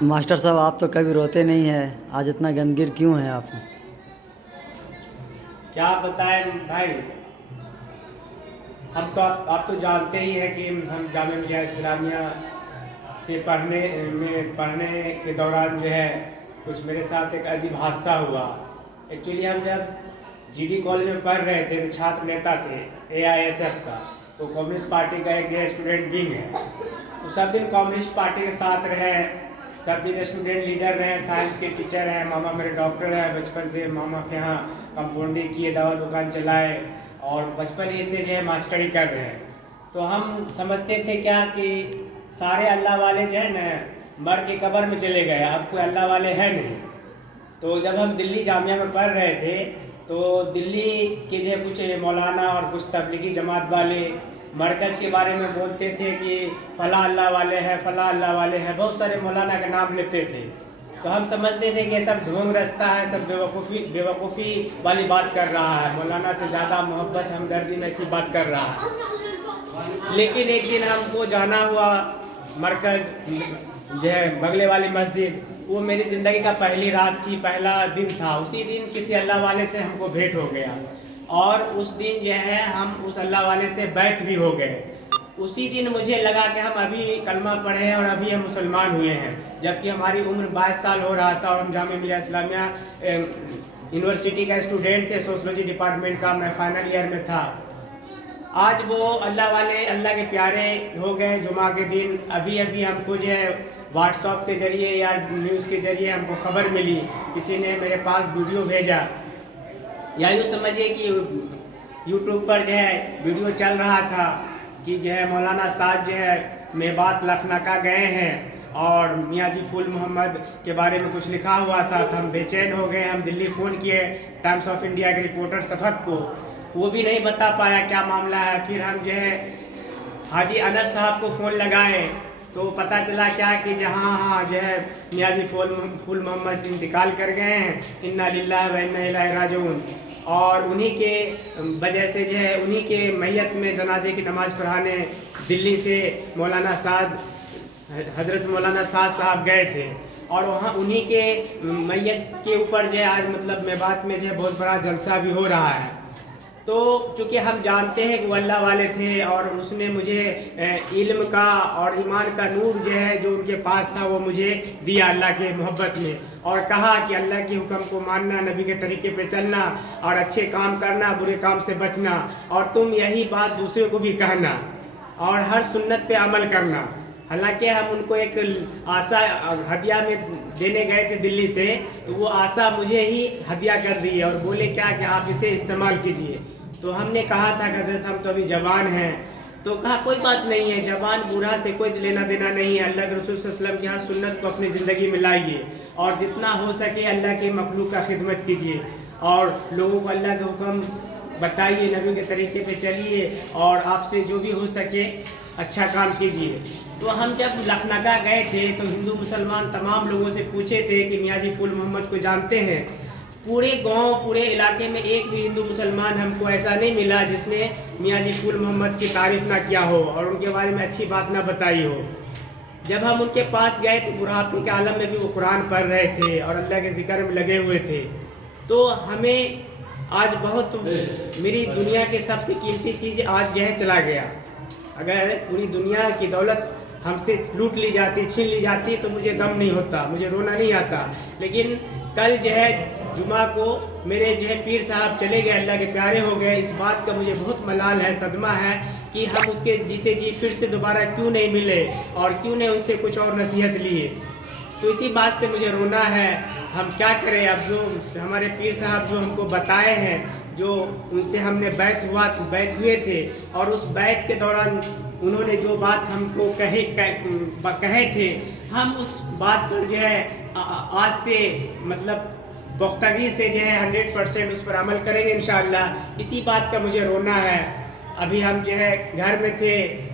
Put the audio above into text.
Master صاحب آپ تو کبھی روتے نہیں ہیں، آج اتنا غمگین کیوں ہیں آپ؟ کیا بتائیں بھائی، آپ تو جانتے ہی ہیں کہ ہم جامعہ ملیہ اسلامیہ سے پڑھنے کے دوران جو ہے کچھ میرے ساتھ ایک عجیب حادثہ ہوا۔ ایکچولی ہم جب جی ڈی کالج میں پڑھ رہے تھے تو چھاتر نیتا تھے AISF کا، تو کمیونسٹ پارٹی کا ایک اسٹوڈنٹ ونگ ہے، تو سب دن کمیونسٹ پارٹی کے ساتھ رہے، سب دن اسٹوڈنٹ لیڈر رہے، سائنس کے ٹیچر ہیں، ماما میرے ڈاکٹر ہیں، بچپن سے ماما کے ہاں کمپاؤنڈنگ کیے، دوا دکان چلائے اور بچپن ہی سے جو ہے ماسٹری کر رہے ہیں۔ تو ہم سمجھتے تھے کیا کہ سارے اللہ والے جو ہے نا مر کے قبر میں چلے گئے، اب کوئی اللہ والے ہیں نہیں۔ تو جب ہم دلی جامعہ میں پڑھ رہے تھے تو دلی کے جو ہے کچھ مولانا اور کچھ تبلیغی جماعت والے مرکز کے بارے میں بولتے تھے کہ فلاں اللہ والے ہیں، فلاں اللہ والے ہیں، بہت سارے مولانا کا نام لیتے تھے۔ تو ہم سمجھتے تھے کہ یہ سب ڈھونگ رستہ ہے، سب بیوقوفی والی بات کر رہا ہے، مولانا سے زیادہ محبت ہمدردی میں ایسی بات کر رہا ہے۔ لیکن ایک دن ہم کو جانا ہوا مرکز جو ہے بغلے والی مسجد، وہ میری زندگی کا پہلی رات تھی، پہلا دن تھا۔ اسی دن کسی اللہ والے سے ہم کو بھیٹ ہو گیا اور اس دن جو ہے ہم اس اللہ والے سے بیعت بھی ہو گئے۔ اسی دن مجھے لگا کہ ہم ابھی کلمہ پڑھے ہیں اور ابھی ہم مسلمان ہوئے ہیں، جبکہ ہماری عمر 22 سال ہو رہا تھا اور ہم جامعہ ملیہ اسلامیہ یونیورسٹی کا اسٹوڈنٹ تھے، سوشلوجی ڈپارٹمنٹ کا، میں فائنل ایئر میں تھا۔ آج وہ اللہ والے اللہ کے پیارے ہو گئے جمعہ کے دن۔ ابھی ہم کو جو ہے واٹس ایپ کے ذریعے یا نیوز کے ذریعے ہم کو خبر ملی، کسی نے میرے پاس ویڈیو بھیجا، یا یوں سمجھیے کہ یوٹیوب پر جو ہے ویڈیو چل رہا تھا کہ جو ہے مولانا صاحب جو ہے میبات لکھنؤ گئے ہیں اور میاں جی پھول محمد کے بارے میں کچھ لکھا ہوا تھا۔ تو ہم بے چین ہو گئے، ہم دلی فون کیے ٹائمس آف انڈیا کے رپورٹر صفت کو، وہ بھی نہیں بتا پایا کیا معاملہ ہے۔ پھر ہم جو ہے حاجی انس صاحب کو فون لگائے تو پتہ چلا کیا کہ جہاں جو ہے میاں جی پھول محمد انتقال کر گئے ہیں، انا للہ و انا الیہ راجعون، اور انہی کے وجہ سے جو ہے انہی کے میت میں جنازے کی نماز پڑھانے دلی سے مولانا سعد حضرت مولانا سعد صاحب گئے تھے، اور وہاں انہی کے میت کے اوپر جو ہے آج مطلب میبات میں جو ہے بہت بڑا جلسہ بھی ہو رہا ہے۔ تو چونکہ ہم جانتے ہیں کہ وہ اللہ والے تھے اور اس نے مجھے علم کا اور ایمان کا نور جو ہے جو ان کے پاس تھا وہ مجھے دیا اللہ کے محبت میں، اور کہا کہ اللہ کے حکم کو ماننا، نبی کے طریقے پہ چلنا اور اچھے کام کرنا، برے کام سے بچنا، اور تم یہی بات دوسرے کو بھی کہنا اور ہر سنت پہ عمل کرنا۔ حالانکہ ہم ان کو ایک آسا ہدیہ میں دینے گئے تھے دلی سے، تو وہ آسا مجھے ہی ہدیہ کر دی اور بولے کیا کہ آپ اسے استعمال کیجئے۔ تو ہم نے کہا تھا کہ حضرت ہم تو ابھی جوان ہیں، تو کہا کوئی بات نہیں ہے، جوان بوڑھا سے کوئی لینا دینا نہیں ہے، اللہ کے رسول صلی اللہ علیہ وسلم کی ہر سنت کو اپنی زندگی میں لائیے اور جتنا ہو سکے اللہ کے مخلوق کا خدمت کیجیے اور لوگوں کو اللہ کے حکم بتائیے، نبی کے طریقے پہ چلیے اور آپ سے جو بھی ہو سکے اچھا کام کیجیے۔ تو ہم جب لکھنؤ گئے تھے تو ہندو مسلمان تمام لوگوں سے پوچھے تھے کہ میاں جی پھول محمد کو جانتے ہیں؟ پورے گاؤں پورے علاقے میں ایک بھی ہندو مسلمان ہم کو ایسا نہیں ملا جس نے میاں جی پھول محمد کی تعریف نہ کیا ہو اور ان کے بارے میں اچھی بات نہ بتائی ہو۔ جب ہم ان کے پاس گئے تو بڑھاپے کے عالم میں بھی وہ قرآن پڑھ رہے تھے اور اللہ کے ذکر میں لگے ہوئے تھے۔ تو ہمیں آج بہت میری دنیا کی سب سے قیمتی چیز آج جو ہے چلا گیا۔ اگر پوری دنیا کی دولت ہم سے لوٹ لی جاتی، چھین لی جاتی تو مجھے غم نہیں ہوتا، مجھے رونا نہیں آتا، لیکن کل جو ہے جمعہ کو میرے جو ہے پیر صاحب چلے گئے، اللہ کے پیارے ہو گئے، اس بات کا مجھے بہت ملال ہے، صدمہ ہے کہ ہم اس کے جیتے جی پھر سے دوبارہ کیوں نہیں ملے اور کیوں نہیں ان سے کچھ اور نصیحت لیے۔ تو اسی بات سے مجھے رونا ہے۔ ہم کیا کریں، اب جو ہمارے پیر صاحب جو ہم کو بتائے ہیں، جو ان سے ہم نے بیعت ہوئے تھے اور اس بیعت کے دوران انہوں نے جو بات ہم کو کہے تھے، ہم اس بات پر جو ہے آج سے مطلب پختگی سے جو ہے 100% اس پر عمل کریں گے انشاءاللہ۔ اسی بات کا مجھے رونا ہے۔ ابھی ہم جو ہے گھر میں تھے